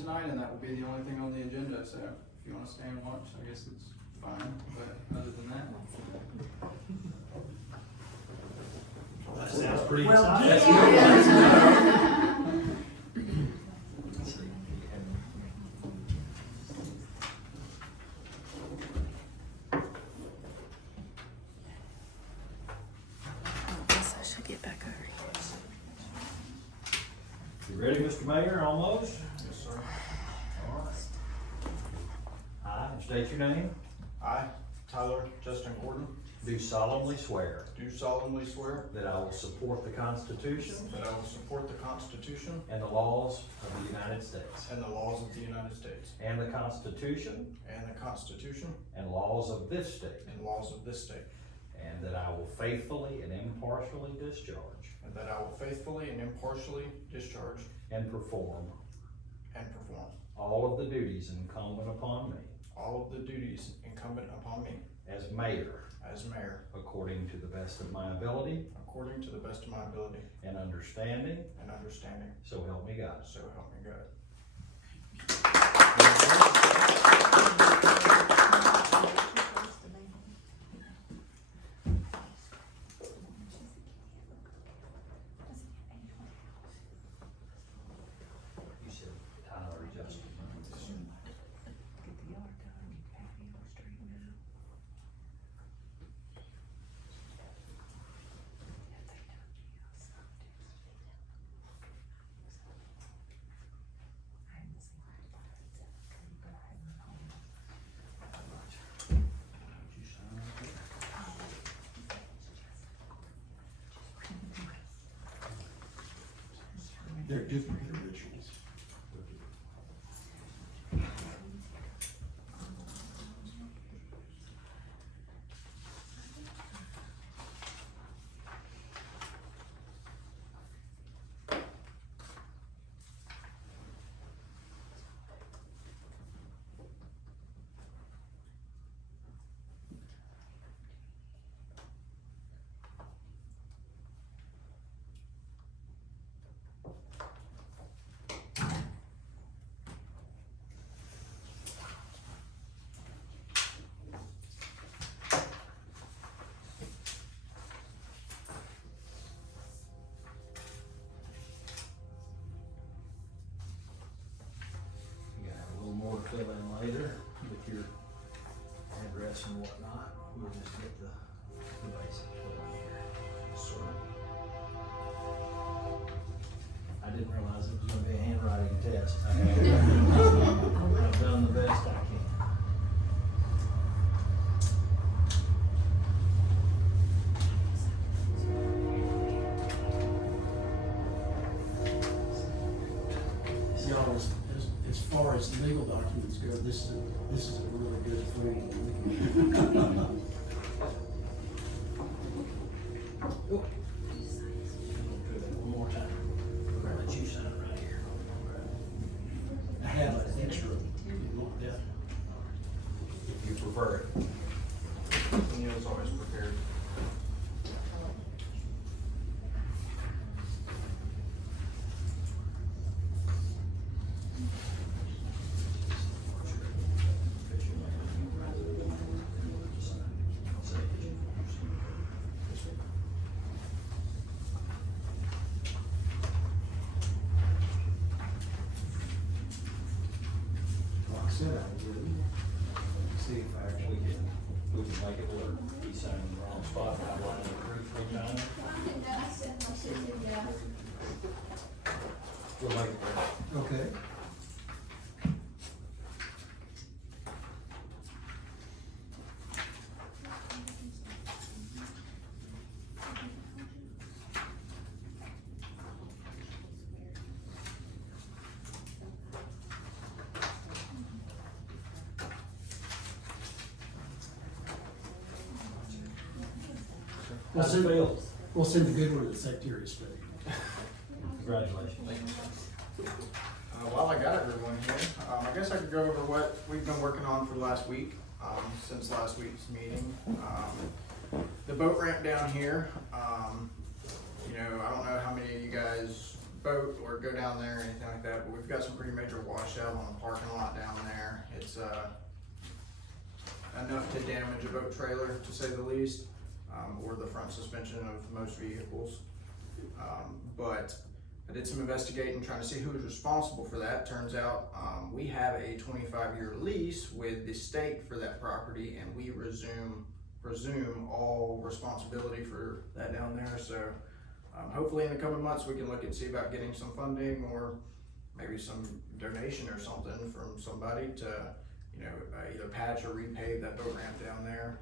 tonight, and that will be the only thing on the agenda, so if you wanna stay and watch, I guess it's fine, but other than that. That sounds pretty Well, exciting. yeah. That's good. I guess I should get back over here. You ready, Mr. Mayor, almost? Yes, sir. All right. I state your name. I, Tyler Justin Gordon, Do solemnly swear do solemnly swear that I will support the Constitution that I will support the Constitution and the laws of the United States and the laws of the United States and the Constitution and the Constitution and laws of this state, and laws of this state, and that I will faithfully and impartially discharge and that I will faithfully and impartially discharge and perform all of the duties incumbent upon me of the duties incumbent upon me as mayor as mayor, according to the best of my ability according to the best of my ability and understanding, and understanding, so help me God. so help me God. You said Tyler or Justin. Get the yard done, patio straightened out. They're duplicate rituals. You got a little more to fill in later with your address and whatnot. We'll just get the basics put on here. Sort of. I didn't realize it was gonna be a handwriting test. I've done the best I can. Y'all, as far as legal documents go, this is a really good thing. Oh. Do that one more time. We're gonna let you sign it right here. I have an extra. Yeah. If you prefer it. Neil's always prepared. Like I said, I would. See if I actually we can make it work. He signed in the wrong spot, I wanted to proof 3 times. We'll make it work. Okay. How's it feel? We'll send the good one to the Secretary of State. Congratulations. While I got everyone here, I guess I could go over what we've been working on for the last week, since last week's meeting. The boat ramp down here, you know, I don't know how many of you guys boat or go down there or anything like that, but we've got some pretty major washout on the parking lot down there. It's, enough to damage a boat trailer, to say the least, or the front suspension of most vehicles. But I did some investigating, trying to see who was responsible for that. Turns out, we have a 25-year lease with the state for that property, and we presume all responsibility for that down there. So hopefully in the coming months, we can look and see about getting some funding or maybe some donation or something from somebody to, either patch or repave that boat ramp down there.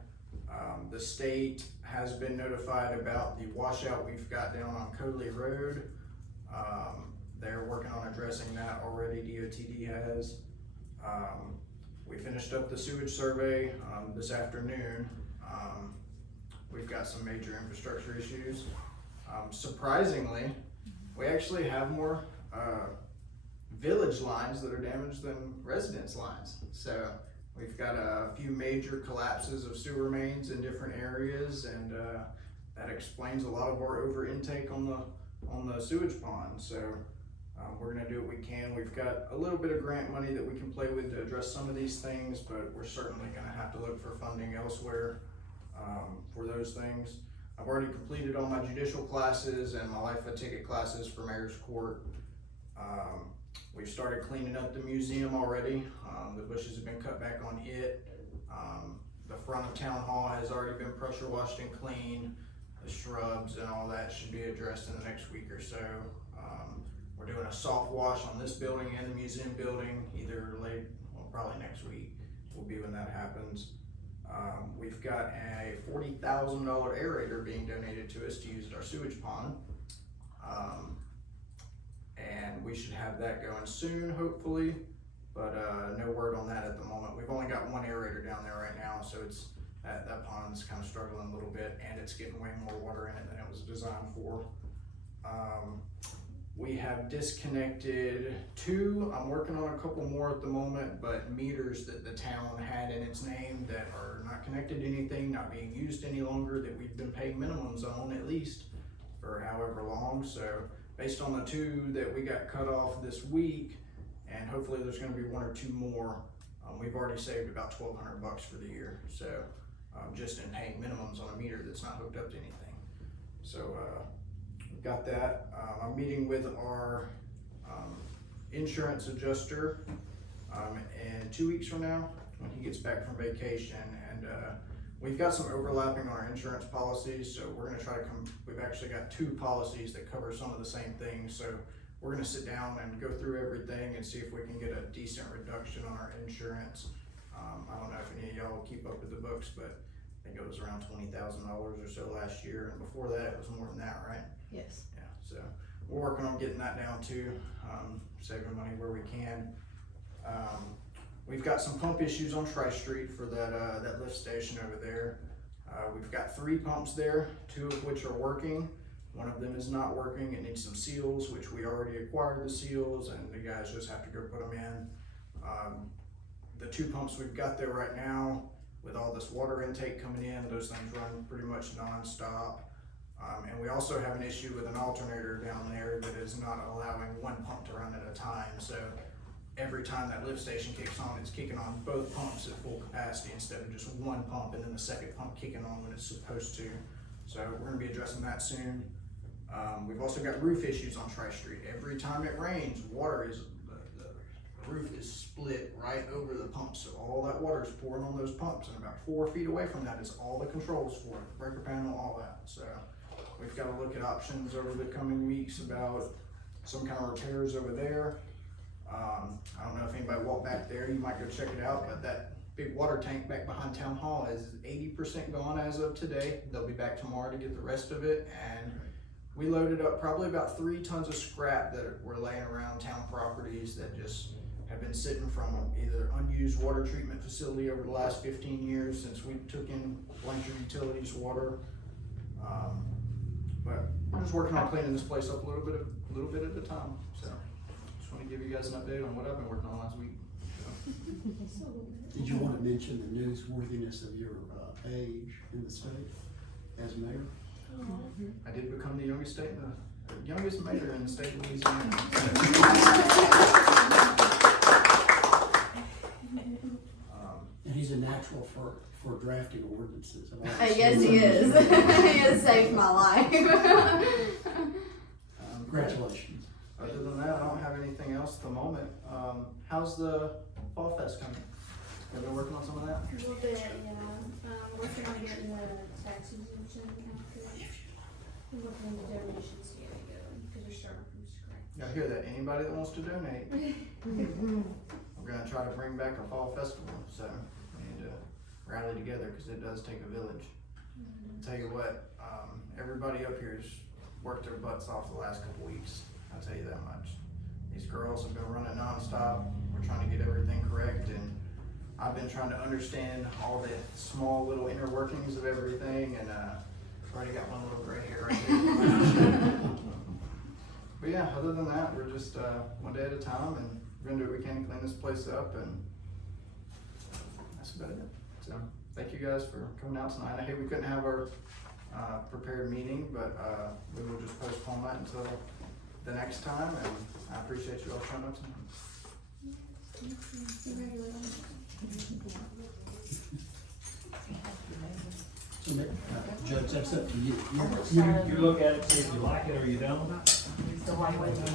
The state has been notified about the washout we've got down on Coley Road. They're working on addressing that already, DOTD has. We finished up the sewage survey this afternoon. We've got some major infrastructure issues. Surprisingly, we actually have more village lines that are damaged than residence lines. So we've got a few major collapses of sewer mains in different areas, and that explains a lot of our over intake on the sewage pond. So we're gonna do what we can. We've got a little bit of grant money that we can play with to address some of these things, but we're certainly gonna have to look for funding elsewhere for those things. I've already completed all my judicial classes and my LIFA ticket classes for Mayor's Court. We've started cleaning up the museum already. The bushes have been cut back on it. The front of Town Hall has already been pressure washed and cleaned. The shrubs and all that should be addressed in the next week or so. We're doing a soft wash on this building and the museum building, probably next week will be when that happens. We've got a $40,000 aerator being donated to us to use at our sewage pond. And we should have that going soon, hopefully, but no word on that at the moment. We've only got one aerator down there right now, so it's that pond's kind of struggling a little bit, and it's getting way more water in it than it was designed for. We have disconnected 2. I'm working on a couple more at the moment, but meters that the town had in its name that are not connected to anything, not being used any longer, that we've been paying minimums on at least for however long. So based on the 2 that we got cut off this week, and hopefully there's gonna be 1 or 2 more, we've already saved about $1,200 for the year. So just in paying minimums on a meter that's not hooked up to anything. So we've got that. I'm meeting with our insurance adjuster in 2 weeks from now when he gets back from vacation, and we've got some overlapping on our insurance policies, so we're gonna try to we've actually got 2 policies that cover some of the same things, so we're gonna sit down and go through everything and see if we can get a decent reduction on our insurance. I don't know if any of y'all will keep up with the books, but I think it was around $20,000 or so last year, and before that it was more than that, right? Yes. Yeah, so we're working on getting that down too, saving money where we can. We've got some pump issues on Tri Street for that lift station over there. We've got 3 pumps there, 2 of which are working. One of them is not working. It needs some seals, which we already acquired the seals, and the guys just have to go put them in. The 2 pumps we've got there right now, with all this water intake coming in, those things run pretty much non-stop. And we also have an issue with an alternator down there that is not allowing 1 pump to run at a time. So every time that lift station kicks on, it's kicking on both pumps at full capacity instead of just 1 pump and then the second pump kicking on when it's supposed to. So we're gonna be addressing that soon. We've also got roof issues on Tri Street. Every time it rains, the roof is split right over the pumps. So all that water is pouring on those pumps, and about 4 feet away from that is all the controls for it, the breaker panel, all that. So we've got to look at options over the coming weeks about some kind of repairs over there. I don't know if anybody walked back there, you might go check it out, but that big water tank back behind Town Hall is 80% gone as of today. They'll be back tomorrow to get the rest of it, and we loaded up probably about 3 tons of scrap that were laying around town properties that just have been sitting from either unused water treatment facility over the last 15 years since we took in Blanchard Utilities water. But we're just working on cleaning this place up a little bit at a time. So just want to give you guys an update on what I've been working on last week. So. Did you want to mention the newsworthiness of your age in the state as mayor? I did become the youngest state in youngest mayor in the state of Louisiana. And he's a natural for drafting ordinances. Yes, he is. He has saved my life. Congratulations. Other than that, I don't have anything else at the moment. How's the Fall Fest coming? Have you been working on some of that? A little bit, yeah. Working on getting the tax exemption accurate. We're looking into donations to get it going, because we're starting from scratch. I hear that. Anybody that wants to donate, we're gonna try to bring back a fall festival, so we need to rally together, because it does take a village. Tell you what, everybody up here's worked their butts off the last couple weeks, I'll tell you that much. These girls have been running nonstop, we're trying to get everything correct, and I've been trying to understand all the small little inner workings of everything, and already got one little gray hair right here. But yeah, other than that, we're just one day at a time, and we're gonna do what we can to clean this place up, and that's about it. So thank you guys for coming out tonight. I hate we couldn't have our prepared meeting, but we will just postpone that until the next time, and I appreciate you all showing up tonight. So, Judge, that's up to you. You look at it, see if you like it or you don't. The one with the